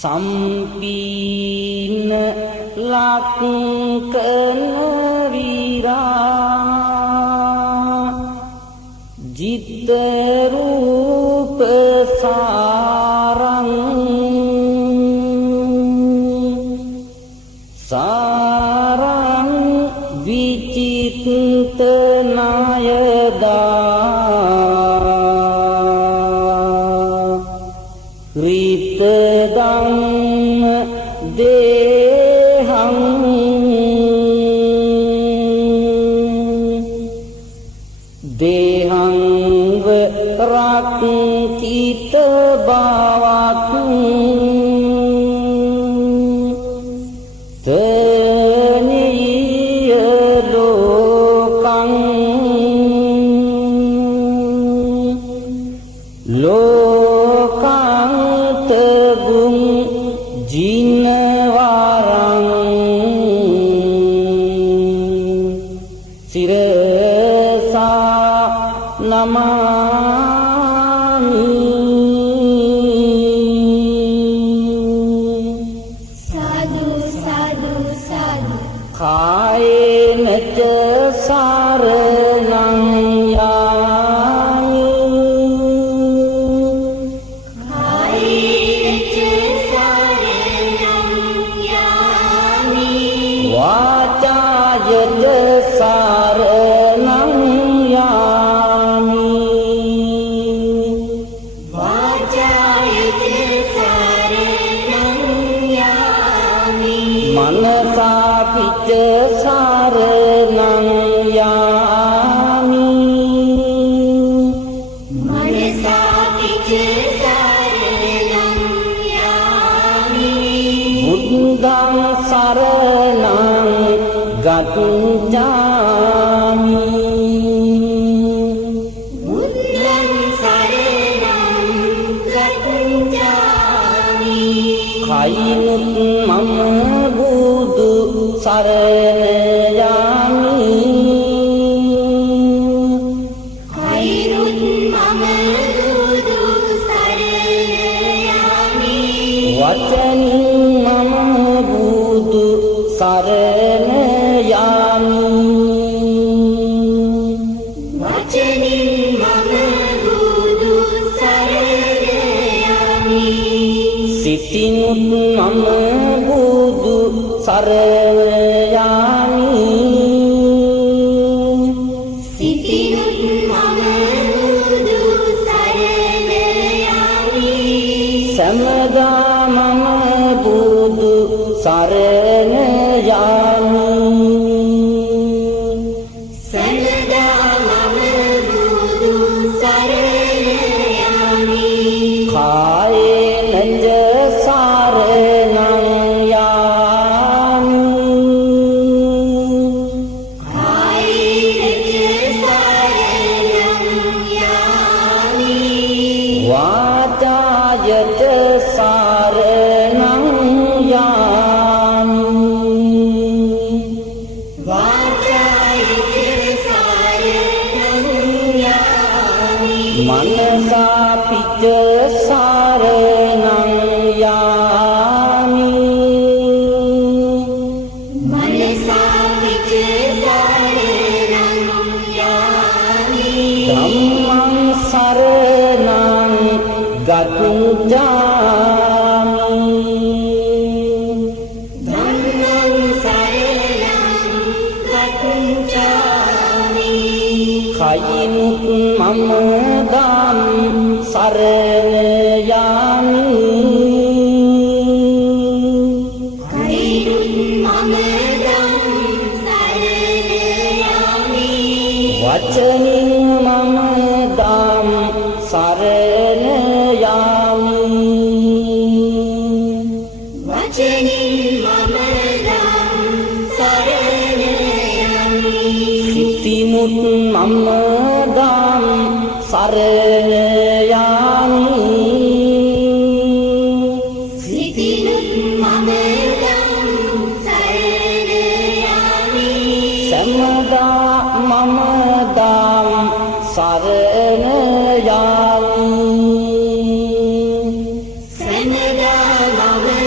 සම්පීන ලක්කන විරා ජිත්ත රූප සාරං සාරං විචිත්ත නායදා රිතදං දේහං දේහං රක්ඛිත බවක් තනිය ලෝකං ලෝකං තගුං ජිනවරං සිරසා නමාමි සාදු සාදු සාදු කායේනච සරණං යාමි වාචායත සරණං යාමි වාචායත සරණං යාමි මනසාපිච සරණං යාමි මනසාපිච සරණං යාමි බුද්ධං සරණං ගච්ඡාමි බුද්ධං සරණං ගච්ඡාමි කයිනුත් මම බුදු සරණ යාමි කයිරුත් මම බුදු සරණ යාමි වචනින් මම බුදු සරණ යාමි වචනින් මම බුදු සරණ යාමි සිතිනුත් මම බුදු සරණ යාමි සිතිනුත් මම බුදු සරණ යාමි සමදා මම බුදු සරණ යාමි සනදා මම බුදු සරණ යාමි කායේනං සරණං යාමි කායේනච සරණං යාමි වාචායත සරණං යාමි වාචායත සරණං යාමි මනසාපිච සරණං යාමි මනසාපිච සරණං යාමි ධම්මං සරණං ගච්ඡාමි ධම්මං සරණං ගච්ඡාමි කයිනුත් මම ධම් සරණ යාමි කයිරුත් මම ධම් සරණ යාමි වචනින් මම ධම් සරණ යාමි වචනින් මම ධම් සරණ යාමි සිතිනුත් මම ධම් සරණ යාමි සිතිනුත් මම ධම් සරණ යාමි සමදා මම ධම් සරණ යාමි සනදා මම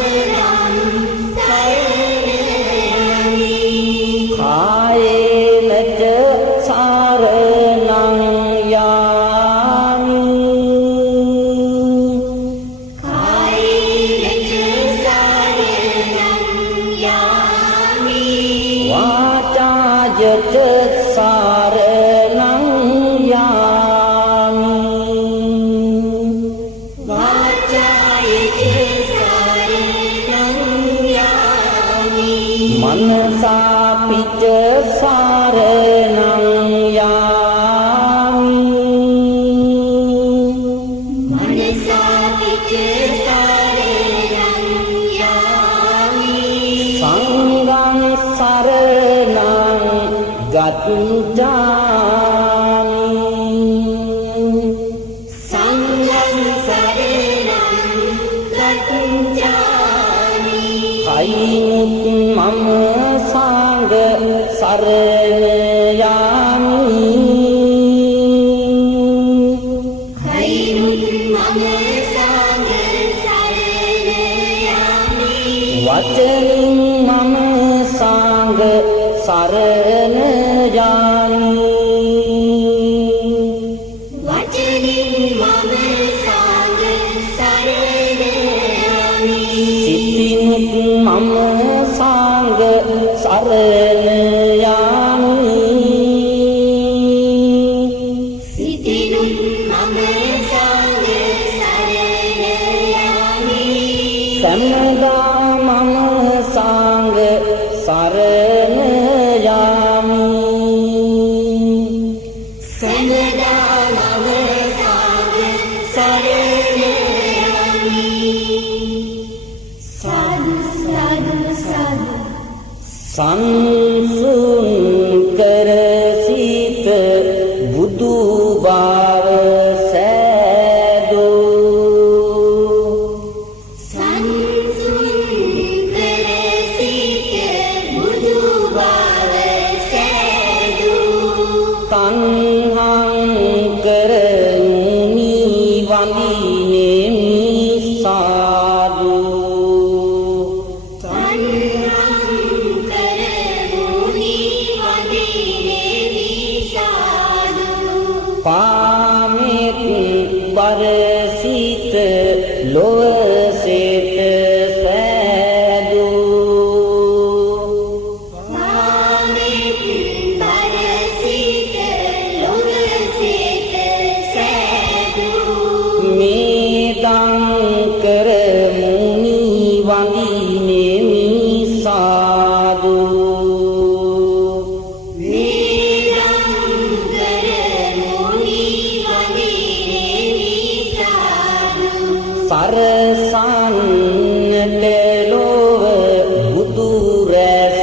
සංඝං සරණං ගච්ඡාමි සංඝං සරණං ගච්ඡාමි කයිමුත් මම සංඝ සරණ යාමි කයිමුත් මම සංඝ සරණ යාමි වචනින් මම සංඝ සරණ යාමි වචනින් මම සංඝ සරණ යාමි සිතිනුත් මම සංඝ සරණ යාමි සිතිනුත් මම සංඝ සරණ යාමි සම්මදා මම සංඝ සරණ යාමි සනදා මම සංඝ සරණ යාමි සාදු සාදු සාදු සංසුන් කර සිත බුදු බව සෑදෝ සංසුන් කර සිට බුදු බව සෑදූ තණ්හං කර මුනි වඳිනෙමි සාදු තණ්හං කරමුනි වදිනේ සාදු පාමෙත් බරසිත ලොව සෙත සෑදූ මාමිත් බරසිත ලොවසිත සෑදූ මේදං කර මුනි වඳිනෙමි සාදු සරසන්නට ලොව බුදු රැස්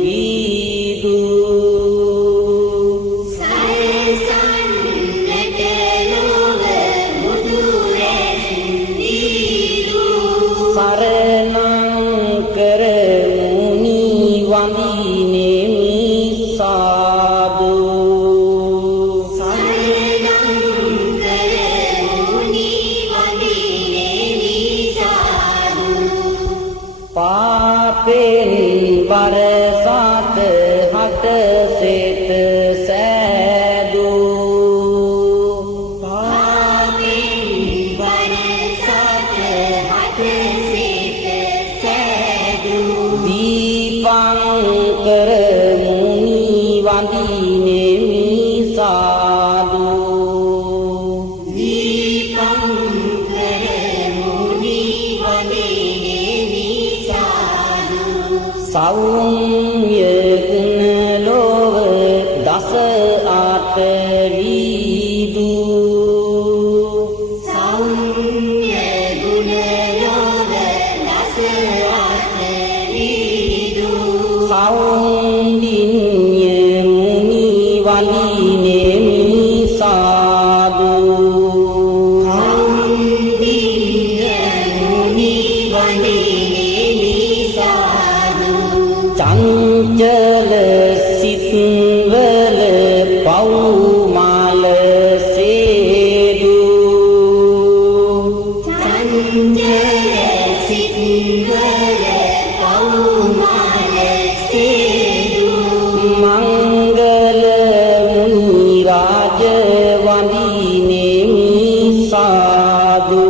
වීදු සරණං කර මුනි වඳිනෙමි සාදු පාපෙන් වරසත හට සෙත සෑදූ දීපංකර මුනි වඳිනෙමි සාදු සෞම්‍ය ගුණ ලොව දස ආත වීදු සෞන්දින්‍ය මුනි වඳිනෙමි සාදු චංචල සිත්වල පවුමල සේදු මංගල මුනි රාජ වඳිනෙමි සාදු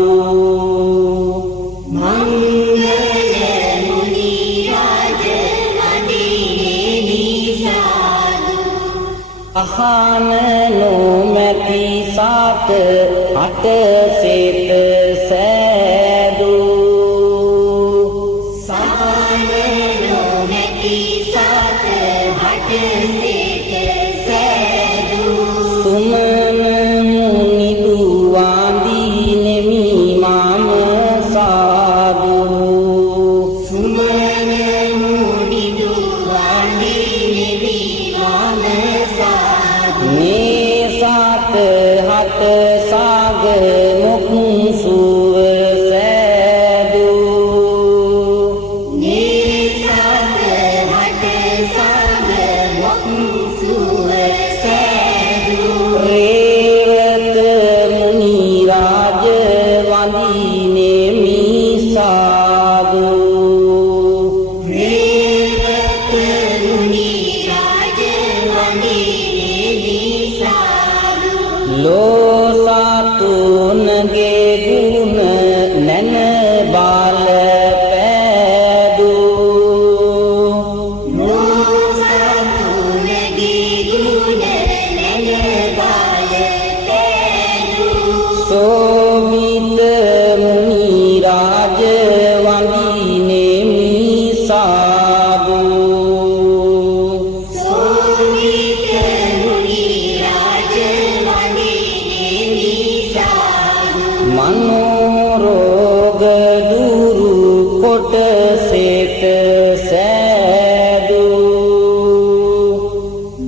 අහන නොමැති සාත අට සෙත සෑදු සුමන මුනි දුවාදී නෙමි මම සෝමිත මුනි රාජ වඳිනෙමි සාදු සෝමිත මුනි රාජ වඳිනෙමි සාදු මනෝරෝග දුරු කොට සේත සෑදු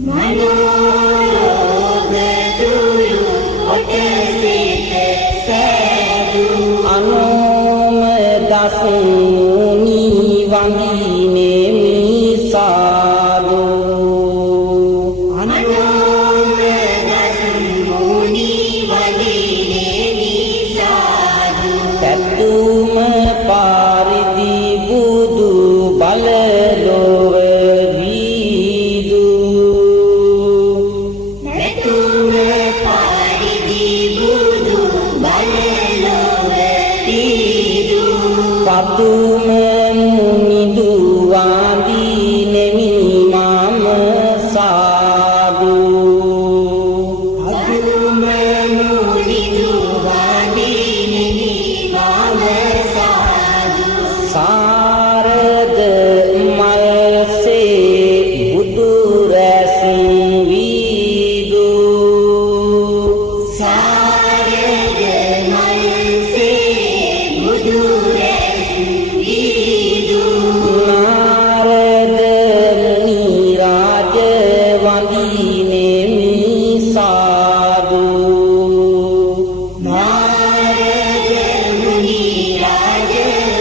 මනෝරෝග දුරු කොට සිත සෑදු අනෝම දස මුනි වඳිනෙමි සාදු අනෝම දස මුනි වඳිනෙමි සාදු පැතුම පාරිදි බුදු බල ලොව වීදු මෙතුම පරිදි බුදු බල ලොව පිදු පතුම මුනිදු වඳිනෙමි මම සාදු අදුම මුනිදු වඳිනෙමි මම සාදු සාරද මල්සේ බුදු රැස් වීදු සාරද මල්සේ බුදු රැස් විදු නාරද මුනි රාජ වඳිනෙමි සාදු නාරද මුනි රාජ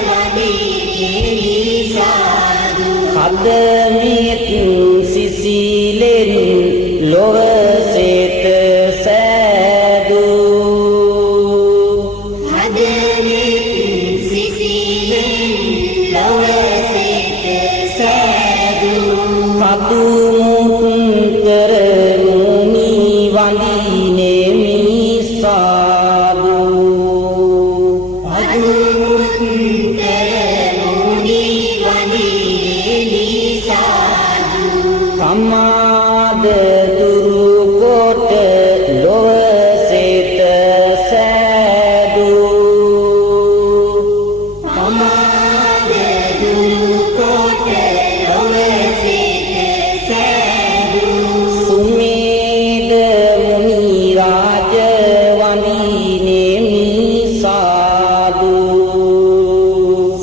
වඳිනෙමි සාදු හදමිත් සිසිලෙන් ලොව සේත සෑදු හදනෙත් සිසිලෙන් ලොව සිත සෑදු පතුමුත්තර මුනි වඳිනෙමි සාදු අදුමුත්තර මුනි වඳිනෙමි සාදු සමාද දුරු කොට ලොව සේත සෑදු පමාද දුරු කොට ලොව සිත සෑදු සුමේද මුනි රාජ වඳිනෙමි සාදු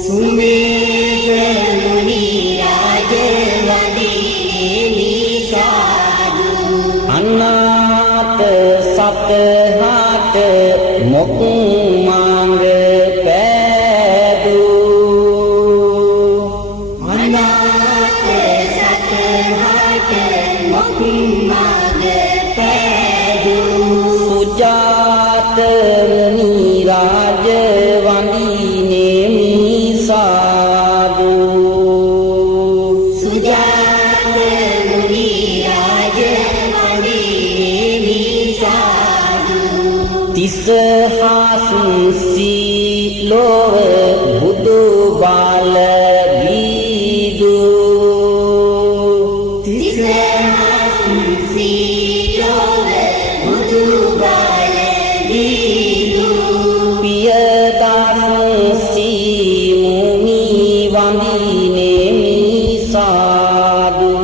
සුමේද මුනි රාජ වඳිනෙමි සාදු අනාත සතහට මොක් මාංග පෑදු අනාථ සතහට මොක් මඟ පෑදු සුජාත මුනි රාජ වඳිනෙමි සාදු සුජාත මුනි රාජ වඳිනෙමි සාදු තිසහස් සීලොව බුදු බාල වීදු තිසහස් සීලොව බුදු බල දීදු පියදාස සීමුනි වඳිනෙමි සාදු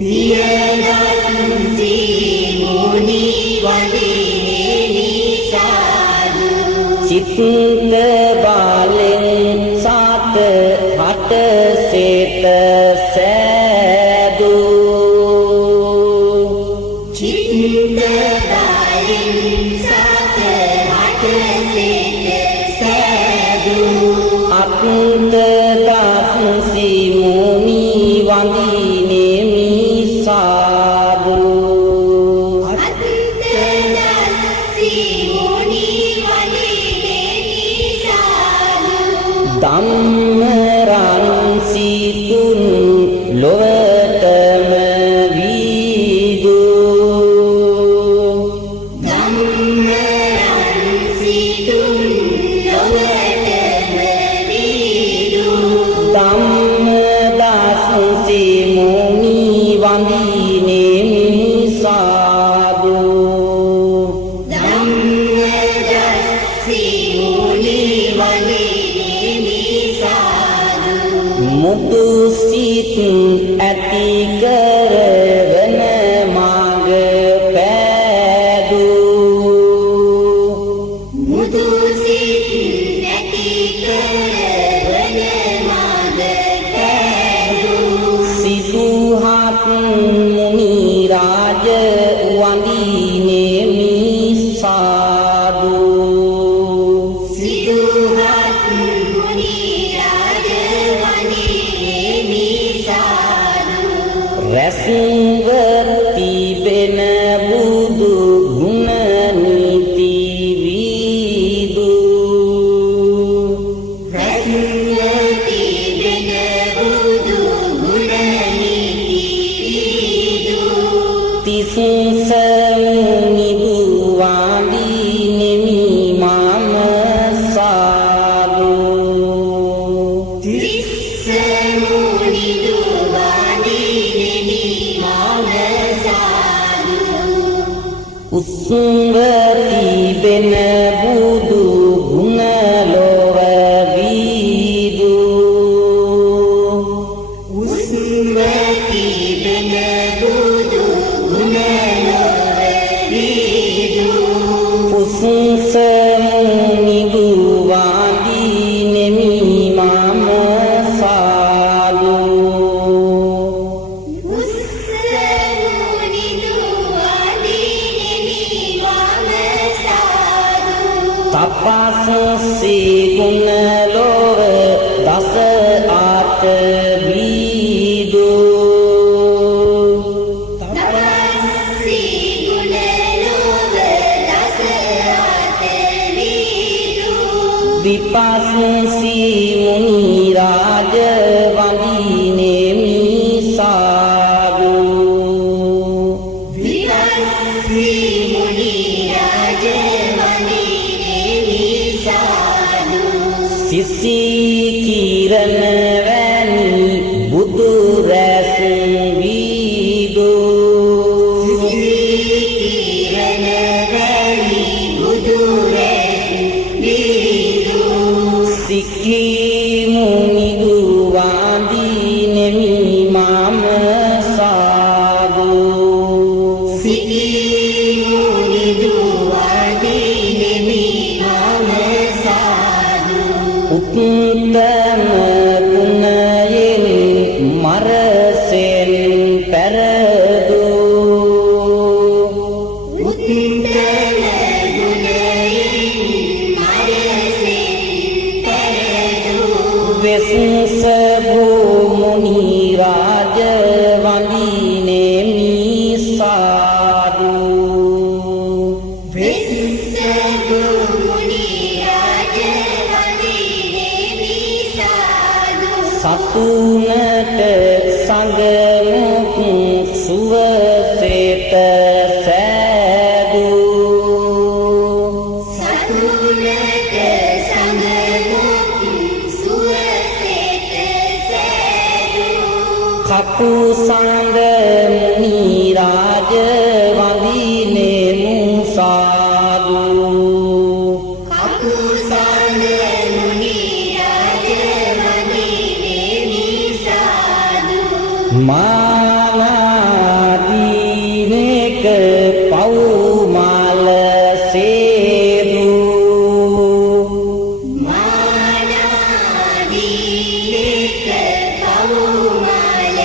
පියදන්සි මුනි වඳිනෙමි සාදු චිත්ත බාලෙන් සාත හට සේත සෑදු චිත්ත බලින් සත හට සිත සෑදු අත්ත දස්සි මුනි වඳිනෙමි සාදු අත්තදස්සි මුනි වඳිනෙමි සාදු ධම්මරන් සිතුන් ලොවටම වීදු ධම්මරන්සි තුන් ලොවටම විදු ධම්මදාසි මුනි වඳිනෙමි සාදු ධම්ම මුතු සිත් ඇති කරවන මාර්ග පෑදූ මුදු සිත් නැති කරවන මාර්ග පෑදූ සිදුහත් මුනි රාජ වඳිනේ මිසාදු සිදුහත් මුනි රාජ වඳිනේ මිසාදු රැස්ව තිබෙන බුදු ගුණ නීති විදු රැස්වති වෙන බුදු ගුණ නීති විදු තිසුසමුනි දුවාදී නෙමි මම සාදු තිස්ස මුනි දුවාදී නෙමි මම සාදු උස්සවති බෙන බුදු ගුණ ලොව විදු උස්මති වෙන බුදු ගුණ ලොව විදු උස්සමුනි දුවාදී නෙමි මම සාදු උස්ස මුනි දුවාදී නෙමි මම සාදු තපස්සේ ගුණ ලොව දස ආත විදු තපස්සී ගුණ ලොව දස ආත විදු විපස්සී මුනි රාජ වඳිනේ මිසාදු විපස්සී මුනි රාජ වඳිනේ මිසාදු සිසී කිරණ වැනි බුදු රැස් විදු කිරණ වැනි බුදු රැස් විදු සික්ඛී මුනි දුවාදී නෙමි මම සාදු සිකී මුනි දුවාදී නෙමි මම සාදු උත්තම ගුණයෙන් මරසෙන් පෙරදු උත්තම ගුණයෙන් මරසෙන් පෙරදු වෙස්ස භූමුනි රාජ වඳිනේ මිසාදු වෙස්ස මුනි රාජ වඳිනේ මිසාදු සතුනට සංගමුක් සුවසේත සෑදු සතුනට සංගමුක් සුවසේත සෑදු කටු සංග මුනි රාජ වඳිනේ මුසාදු කකුසාන මුනි රාජ වඳිනේ මිසාදු මානාදීනක පවුමාල සේදු මානාදීනක කවුමාල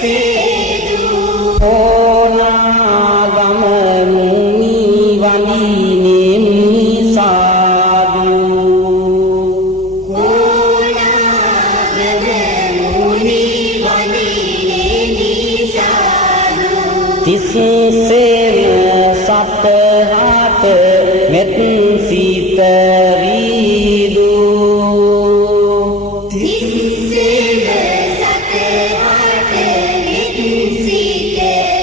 සේදු ඕනාගම මුනි වඳිනේ මිසාදු ඕනාගම මුනි වඳිනේ මිසාදු තිස්සේම සතහට මෙත් සිත විදු තිස්සේම සතහට මෙත් සිත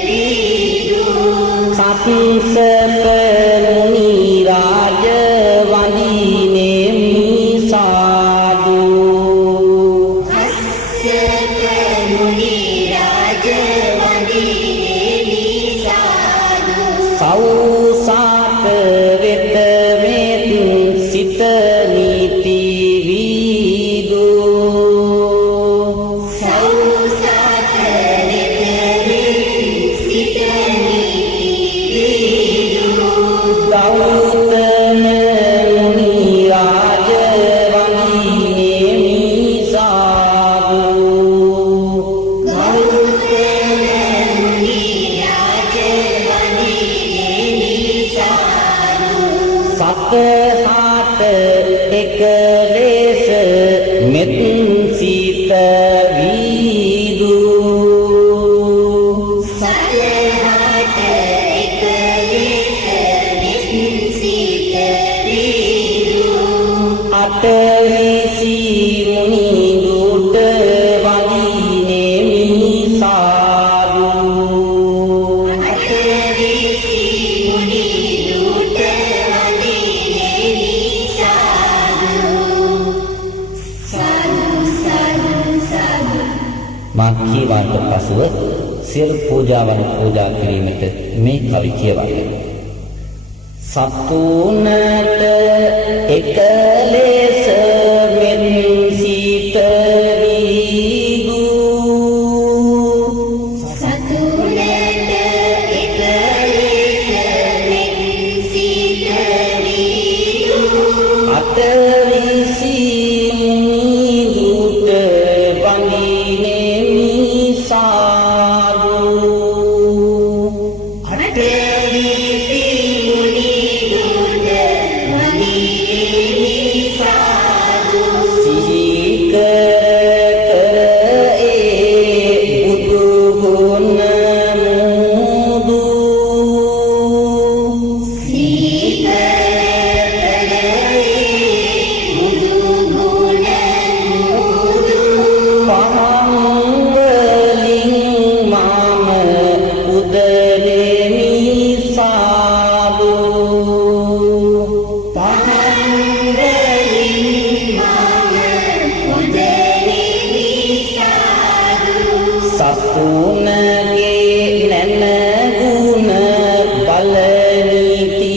විදු සත්සප මුනි රාජ වඳිනේ මිසාදු අස්සක මුනි රාජ වඳිනේ මිසාදු සෞසාත වෙත මෙත් සතහාට එක ලෙස මෙත් සීත වීදු සතහාට එක ලෙස මෙත් සීත වීදු අටවිසි මුනිඳුට වඳිනේ මිසාදු අටවිසි මුනිදුට වඳිනේ මිසාදු සාදු සාදු සාදු මා කීවාට පසුව සියලු පූජාවන් පූජා කිරීමට මේ කවි කියවන්න. සතුනට එක ලෙස මෙත් සීත වීදු සතුනට එක ලෙස මෙත් සීත වීදු අටවිසි මුනිඳුට වඳිනේ මිසාදු අටවිසි මුනිදුට වඳිනේ මිසාදු සිහි කර ඒ බුදු ගුණ මුදු පහංවලින් මම උදනේ මිසාදු සතුනගේ නැනගුණ බලනීති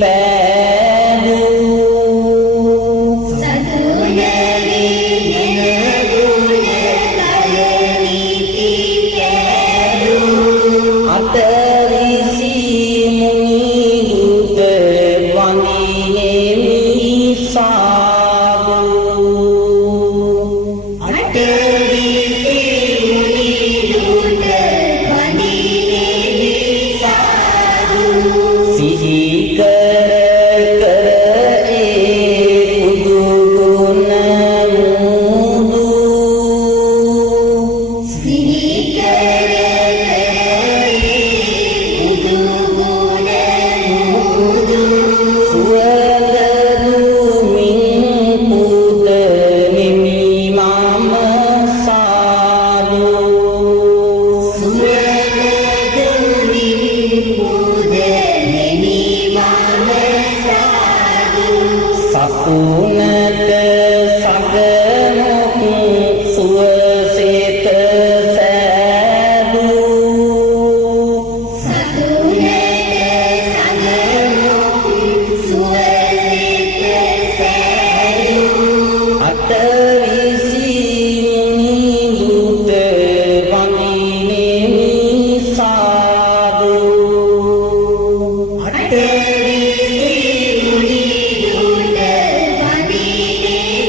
පෑදු අටවිසි මුනිදුට වඳිනේ මිසාදු සිහි කර ඒ බුදු ගුණ මුදු සුවඳ දුමින් පුද නිමි මම සාදු සතුනට සගනොක් සුවසේත සෑදු අටවිසි මුනිදුට වඳිනේ මිසාදු අටවිසි මුනිදුට වඳිනේ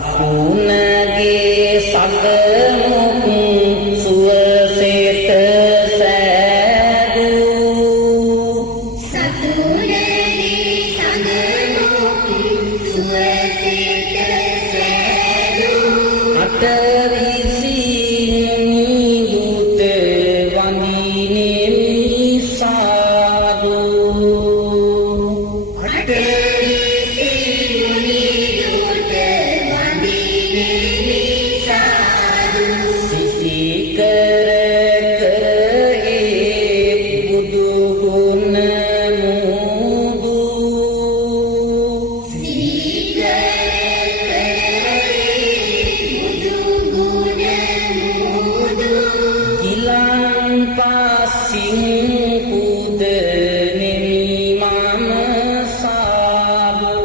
සතුනගේ සගමුක් සුවසෙත සෑදූ සතුනගේ සගමුක් සුවසෙත සෑදූ අටවිසි දුත වඳිනෙමි සාදු අටවිසි මුනි දුත වඳිනෙමි සාදු සිහි කර කර ඒ බුදු ගුණ මුදු ගිලන් පසින් පුද නෙමි මම සාදු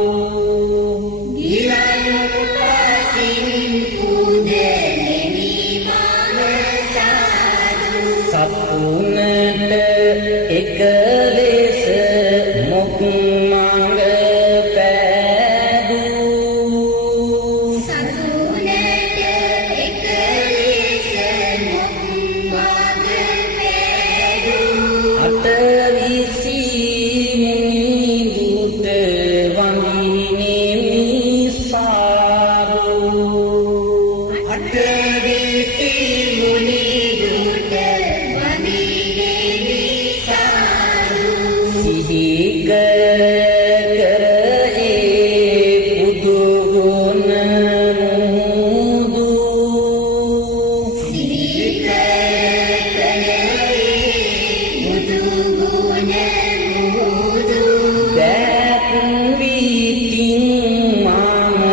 සතුනට එක ලෙස මොක් මඟ පෑදූ අටවිසි මුනි දුත වඳිනෙමි සාදු සිහි කර කර ඒ බුදු ගුණ මුදු දැක් විතින් මම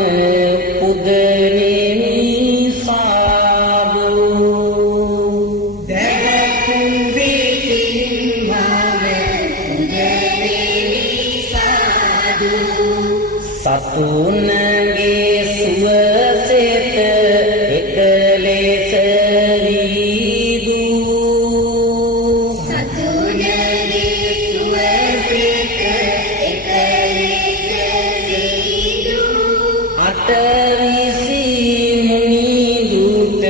පුද නෙමි සාදු සතුනගේ සුවසෙත එක ලෙස රීදූ අටවිසි මුනි දුත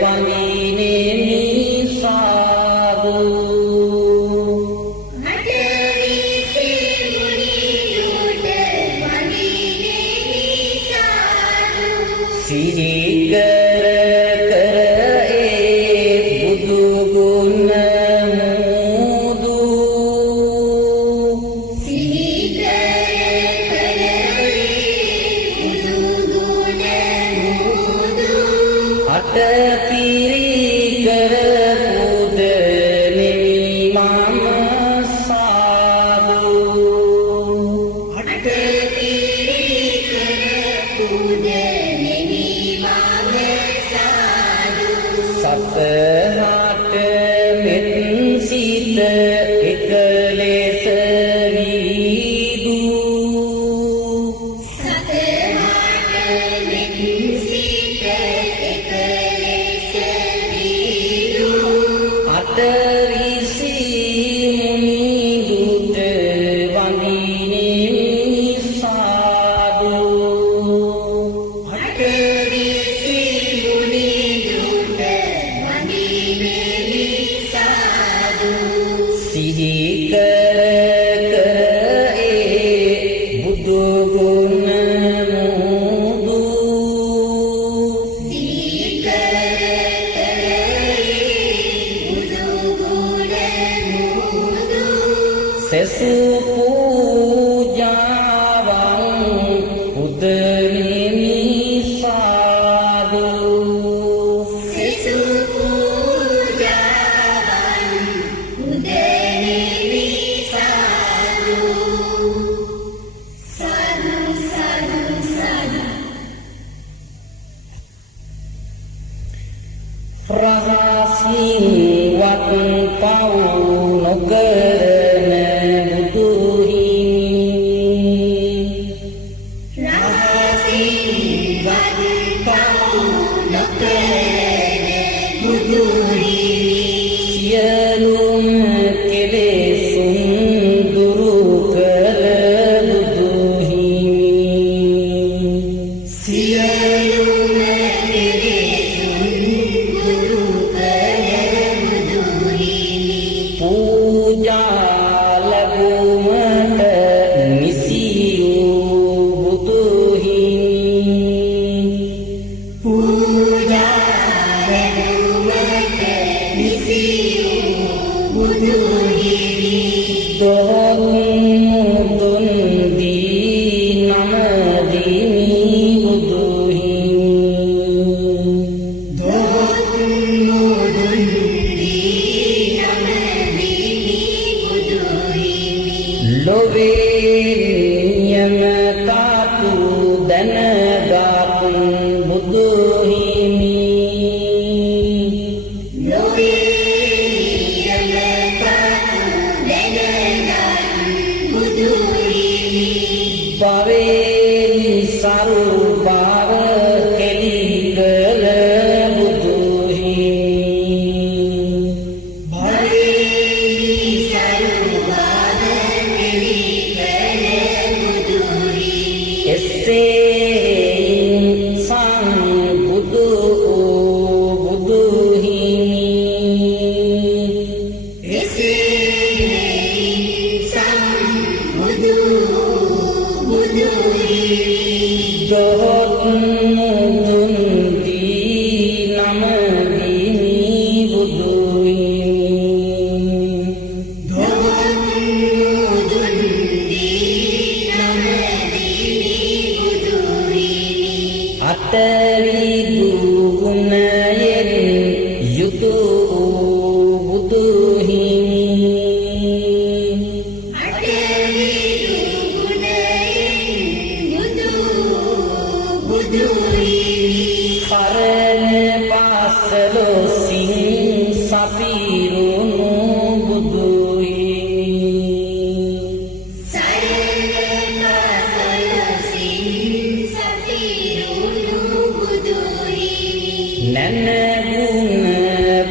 වඳිනෙමි සාදු සිහි කර කර ඒ බුදු ගුණ මුදු අටපිරි කර පුද නෙමි මම සාදු සතහට මෙත් සිත එක ලෙස වීදූ අටවිසි මුනි දුත වඳිනෙමි සාදු සිහි කර කර ඒ බුදු ගුණ මුදු සෙසු පූජාවන් පුද නෙමි සාදු රහසින් වත් පව් නොකරන බුදු සියලුම කෙලෙසුන් දුරු කළ බුදු හිමි භවෙනි සරු භව කෙලිකල බුදුහි භවෙනි සරු භව කෙලිකල බුදුහි එසේ සංබුදු බුදුහි දොහොත් දුන් දී නම දීනි බුදුහි දොහොත් දුන් දී නම දීනි බුදුහි අටවි දුගුණයෙන් යුතු බුදුහි කරණ පාසලොසින් සපිරුණු බුදුහි සරණ පාසලොසින් සපිරුණු බුදුහි නැනගුණ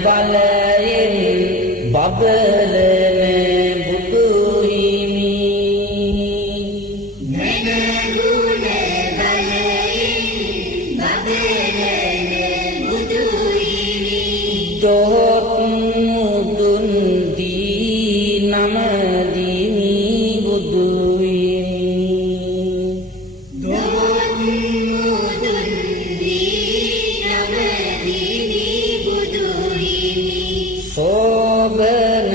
බලයෙන් බබලන බුදුහිමි නැනගුණ බලයෙන් බබලන බුදුහිමි දොහොත් දුන් දී නම දීනි බුදුහිමි දොහොත් දුන් දී නම දීනි බුදුහිමි සෝබන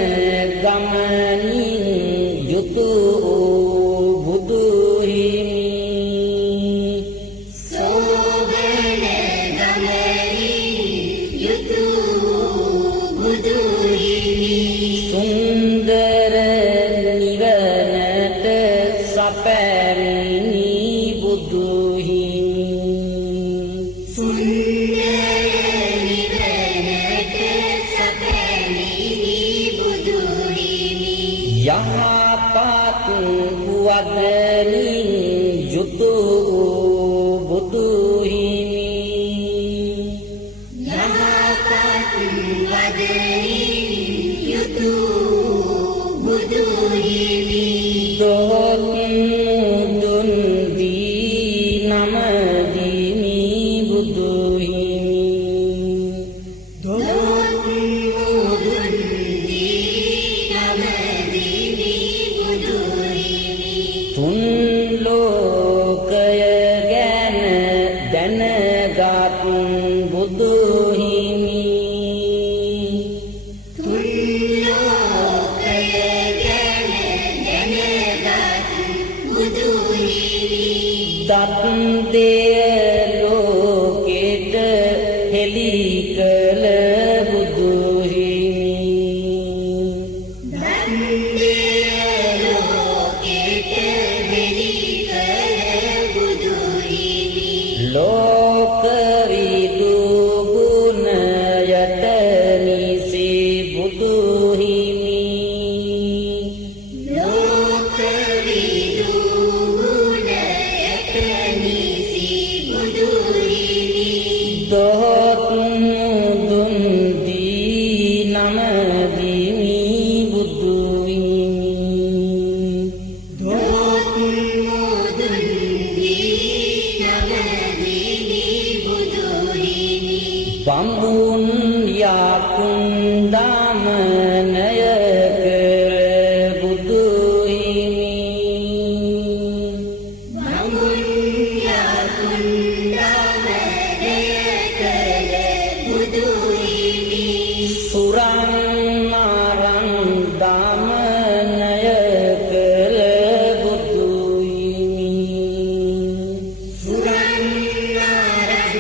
ගමනින් යුතු බුදුහිමි සෝබන ගමනින් යුතු බුදුහිමි සුන්දර නිවනට සපැමිණි බුදුහිමි සුන්දර නිවනට සපැමිණි බුදුහිමි යහපත් වදනින් යුතු බුදුහිමි යහපත් වදනින් යුතු බුදුහිමි දොහොත් දුන් දී නම දීනි බුදුහිමි දොහොත් දුන් දී නම දීනි බුදුහිමි තුන් ලෝකය ගැන දැනගත් බුදුහිමි තුන් ලෝකය ගැන දැනගත් බුදුහිමි දත් දෙය ලෝකෙට හෙළි කළ බුදුහිමි දන්දේ ලෝකෙට හෙළි කළ බුදුහිමි ලෝක විදු ගුණයට නිසි බුදුහිමි ලෝක විදු ගුණයට නිසි බුදුහිමි දොහොත් දුන් දී නම දීනි බුදුහිමි දොහොත් දුන් දී නම දීනි බුදුහිමි බඹුන් යාකුන්දාමනය කර බුදුහිමි බමුන් යකුන් දාමනය කළ බුදුහිමි සුරන් මරන් දාමනය කළ බුදුහිමි සුරන් නරන්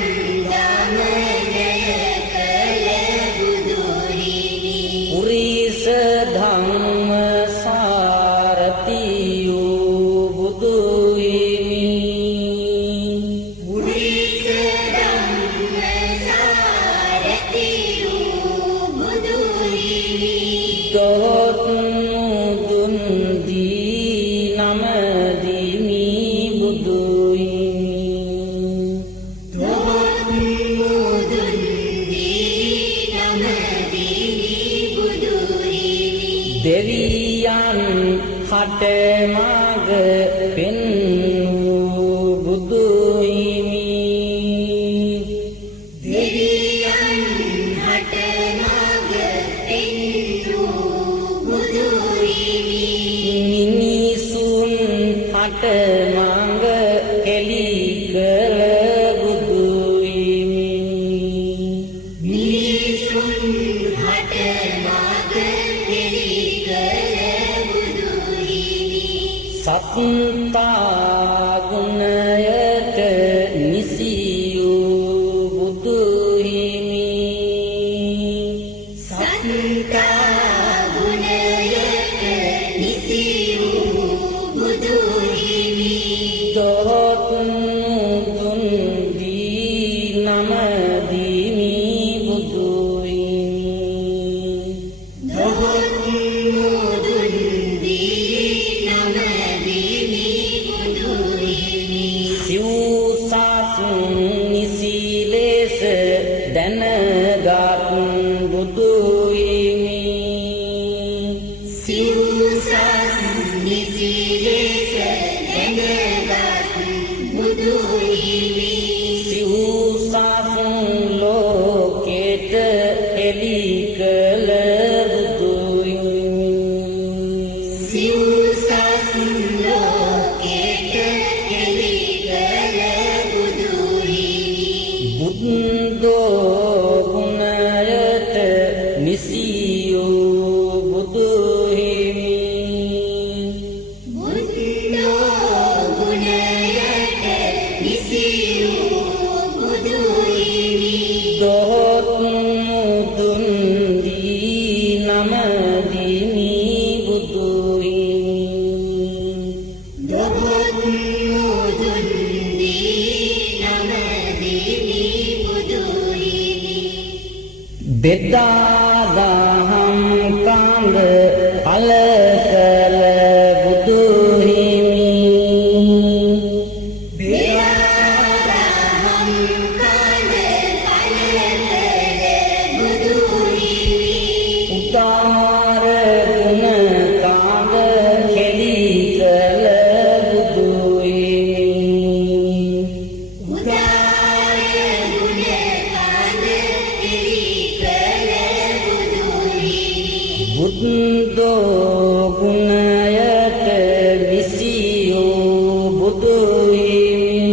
දාමනය කළ ගුණයට නිසියූ බුදු හිමි සත්තා ගුණයට නිසි වූ බුදු හිමි දොහොත් දුන් දී නම දීමි බුදු හිමි දොහොත් මුදුන් දී නම දීමි බුදු හිමි සිව්සස් නිසි ලෙස දැනගත් බුදු හිමි සිව්සස් නිසි ලෙස දැනගත් බුදු හිමි සිව්සස් ලෝකෙට එලි කළ බුදු හිමි සිව්සස් ලෝකෙට එලි කළ බුදු හිමි බුද්ධෝ ගුණයට නිසියෝ බුදු හිමි බුද්ධෝ ගුණයට නිසි වූ බුදු හිමි දොහොත් මුදුන් දී නම දීමි බුදු හිමි දොහොත් මුදුන් දී නම දීමි බුදු හිමි බෙදාදහම් කඳ අල කළ බුදු හිමි බෙදාදහම් කඳ පළකළ බුදු හිමි උදාර ගුණ කඳ කෙලි කළ බුදු හිමි උදාර ගුණ කඳ එලි කළ බුදු හිමි බුද්ධෝ ගුණයට නිසියෝ බුදු හිමි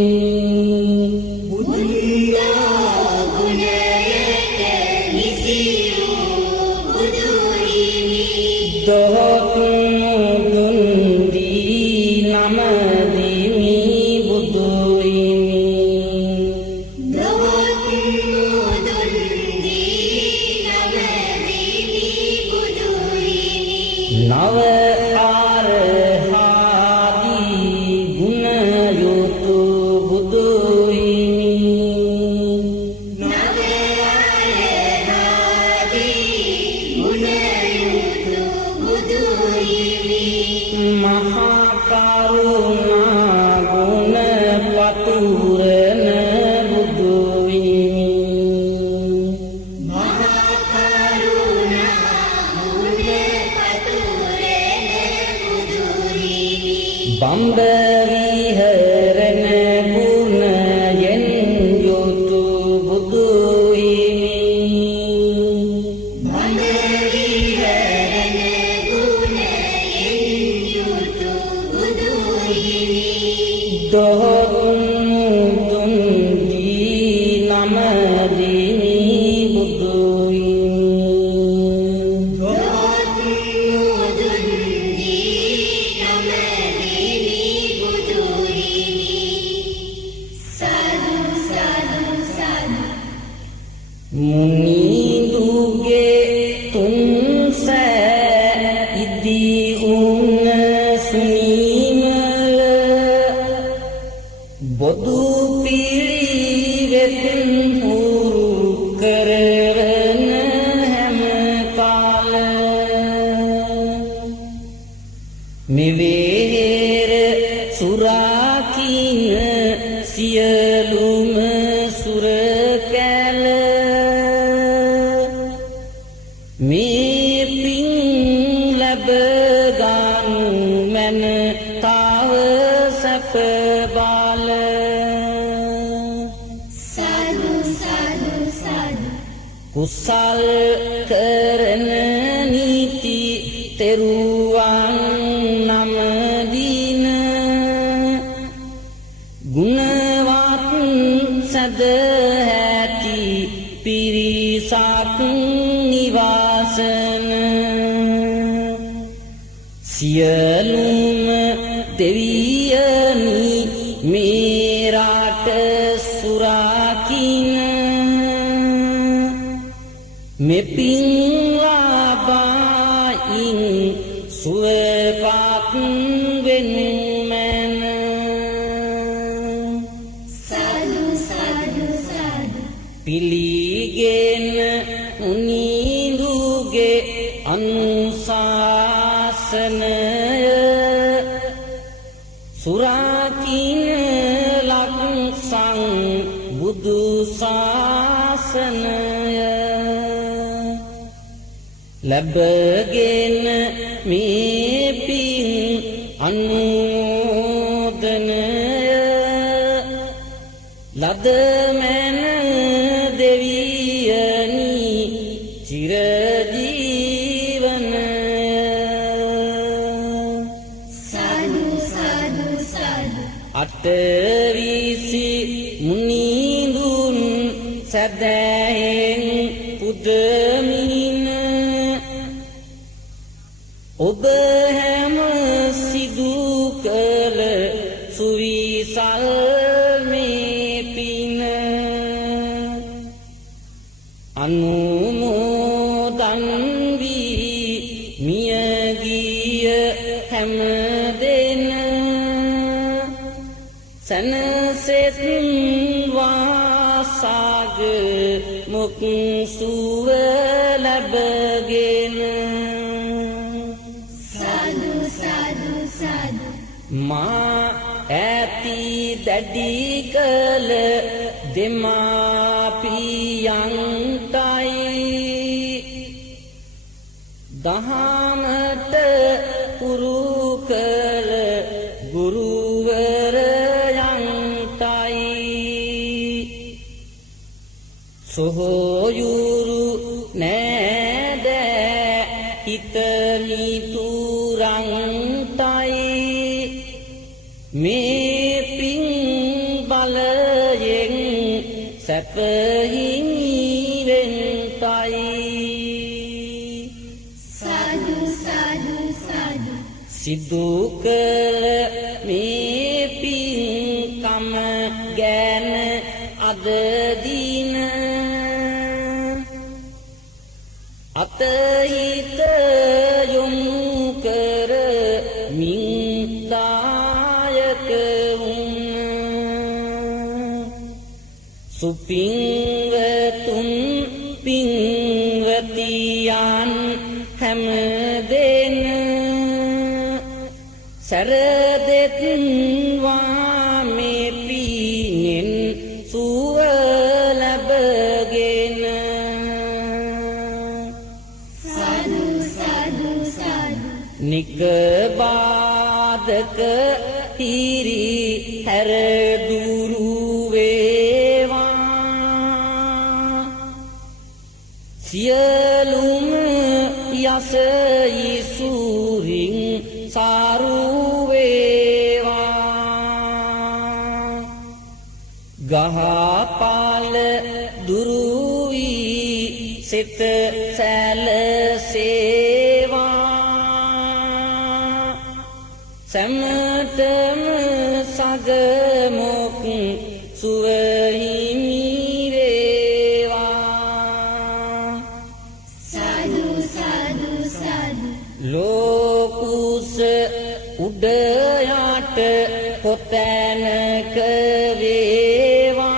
බුද්ධෝ ගුණයට නිසි වූ බුදු හිමි දොහොත් මුදුන් දී නම දීමි බුදු හිමි දොහොත් මුදුන් දී නම දීමි බුදු හිමි නව ආරහාදී ගුණ යුතු බුදු හිමි නවආරහාදී ගුණ යුතු බුදු හිමි මහා කරුණා ගුණ පතුරන බුදු හිමි මහා කරුණා ගුණ පතුරන බුදු හිමි බම්බ විහරණ ගුණයෙන් යුතු බුදු හිමි බඳවිහරණ ගුණයෙන් යුතු බුදු හිමි දොහොත් මුදුන් දී නම දීමි බුදු හිමි දොහොත් මුදුන් දී නම දීමි බුදු හිමි සාදු සාදු සාදු මුනිදුගේ තුන්සෑ ඉදී උන්න සුනීමල බොදු පිළිවෙත් හුරු කරවන හැම කාල මෙවේර සුරාකින සියලුම සුර කැල මේ පින් ලැබ ගනු මැන තාව සැප බාල සාදු සාදු සාදු කුසල් කරන නීති තෙරුවන් නම දින ගුණවත් සදහැති පිරිසක් නිවාසන සියලුම දෙවියනි මෙපින්ලාබායින් සුවපත් වෙනු මැන සාදු සාදු සාදු පිළිගෙන උනිඳුගේ අනුශාසනය සුරාකින ලක්සං බුදු ශාසනය ලැබගෙන මේ පින් අනුමෝදනය ලද මැන දෙවියනි චිරජීවනය සාදු සාදු සාදු අටවිසි මුනිඳුන් සැදැහෙන් පුදමින ඔබ හැම සිදු කළ සුවිසල් මේ පින අනුමෝදන් වී මියගිය හැම දෙන සනසෙත් වාසග මුක් සුව ලැබගෙන සාදු සාදු සාදු මා ඇති දැඩි කළ දෙමාපියන්ටයි දහමට පුරු කළ ගුරුවරයන්ටයි සොහොයුරු නෑද හිතමිතුරන්ටයි මේ පින් බලයෙන් සැපහිමිවෙන්ටයි සාදු සාදු සාදු සිදු කළ මේ පින්කම ගැන අද දින අතහිත යොමු කර මින්දායක වුණ සුපින්වතුන් පින්වතියන් හැම දෙන සැරදෙත්වා මේ පිනෙන් සුව ලැබගෙන සාදු සාදු සාදු නිකබාදක හිරි හැරදුරු වේවා සියලුම යස ඉසුරින් සාරු වේවා ගහපල දුරු වී සිත සැලසේවා සැමටම සගමොක් සුවහිමි වේවා සාදු සාදු සාදු ලෝකුස උඩ යට කොතැනක වේවා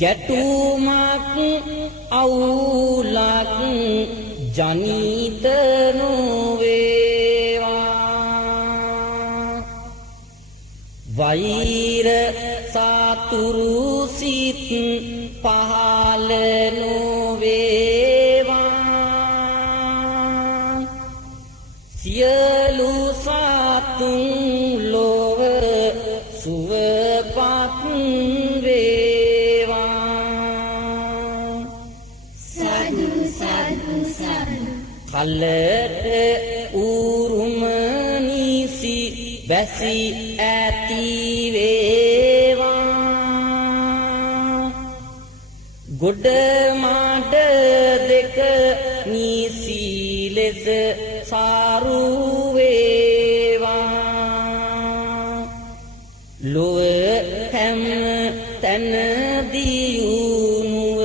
ගැටුමක් අවුලක් ජනිත නොවේවා වෛර සතුරු සිත් පහළ නොවේවා සියලු සතුන් ලොව සුවපත් වේවා සාදු සාදු සාදු කලට උරුම නිසි බැසි ඇති වේවා ගොඩ මාඩ දෙක නිසි ලෙස සාරු වේවා ලොව හැම තැන දියුණුව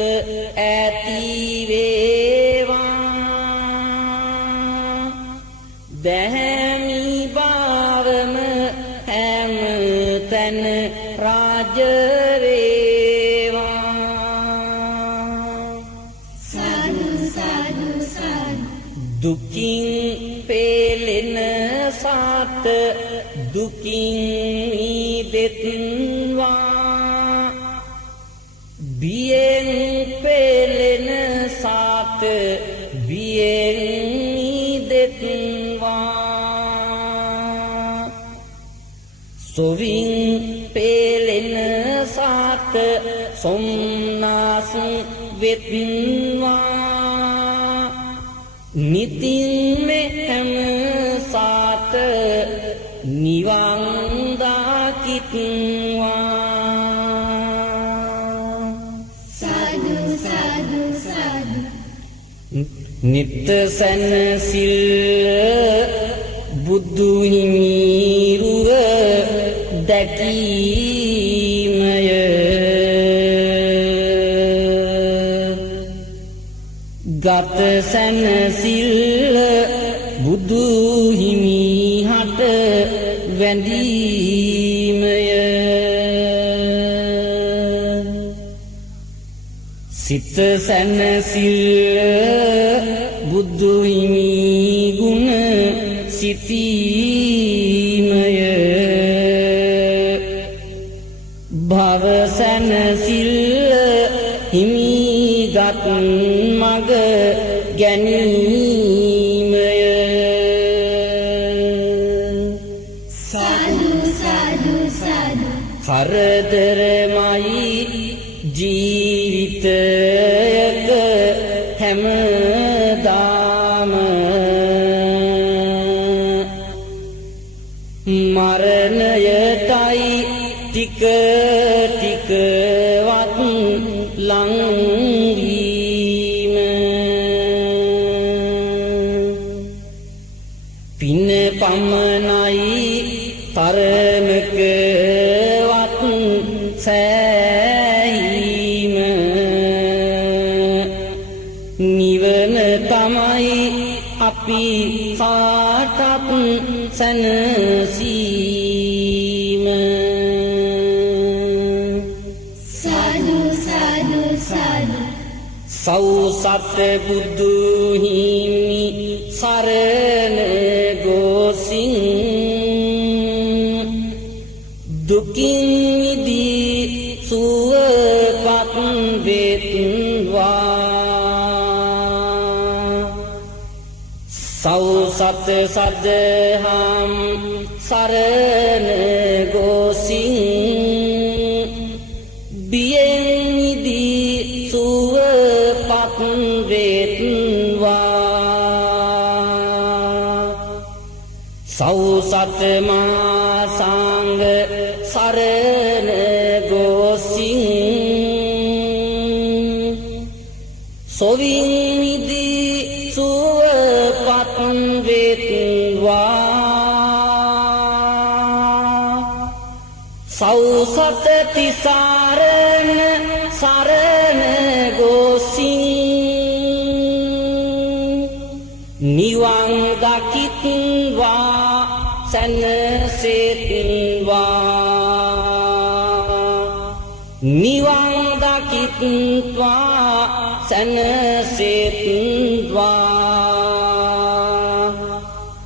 දුකින් දෙත්වා බියෙන් පෙළෙන සාත බියෙන් දෙත්වා සොවින් පෙළෙන සාත සොම්නාස් වෙත්වා නිතින් මෙහෙම සාත නිවන් දකිත්වා සාදු සාදු සාදු නිත්‍ය සැනසිල්ල බුදු හිමිරුව දැකීමය ගත සැනසිල්ල බුදු හිමිහට වැඳීමය සිත සැනසිල්ල බුදු හිමි ගුණ සිතීමය භව සැනසිල්ල හිමිගත් මග ගැනීමය සාදු සාදු සාදු කරදරමයි ජීවිතයක හැමදාම මරණයටයි ටික ටිකවත් ලං වීම පින පමණයි තරමකවත් සෑහීම නිවන තමයි අපි කාටත් සැනසීම සාදු සාදු සාදු සෞසත් බුදු හිමි සරණ ගොසින් දුකින් මිදී සුවපත් වෙත්වා සෞසත් සදහම් සරණ ගොසින් බියෙන් මිදී සුවපත් වෙත්වා සෞසත් මා සංඝ සරණ ගොසින් සොවින් මිදී සුවපත් වෙත්වා සෞසත තිසරණ සරණ ගොසින් නිවන් දකිත්වා සැනසෙත්වා නිවන් දකිත්වා සැනසෙත්වා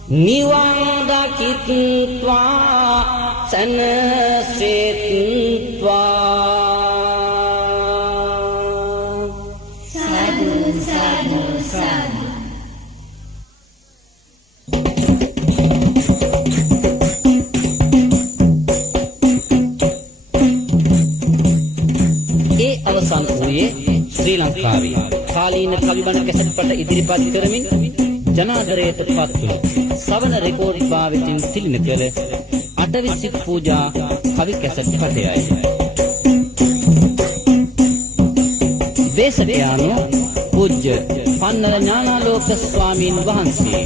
නිවන් දකිත්වා සැනසෙත්වා සාදු සාදු සාදු ඒ අවසන් වූයේ ශ්‍රී ලංකාවේ කාලීන කවිබණ කැසට් පට ඉදිරිපත් කරමින් ජනාදරයට පත් වූ සවන රෙකෝඩ් භාවිතින් තිලින කළ අටවිසි පූජා කවි කැසට් පටයයි. දේශකයාණෝ පූජ්‍ය පන්නල ඥානාලෝක ස්වාමීන් වහන්සේ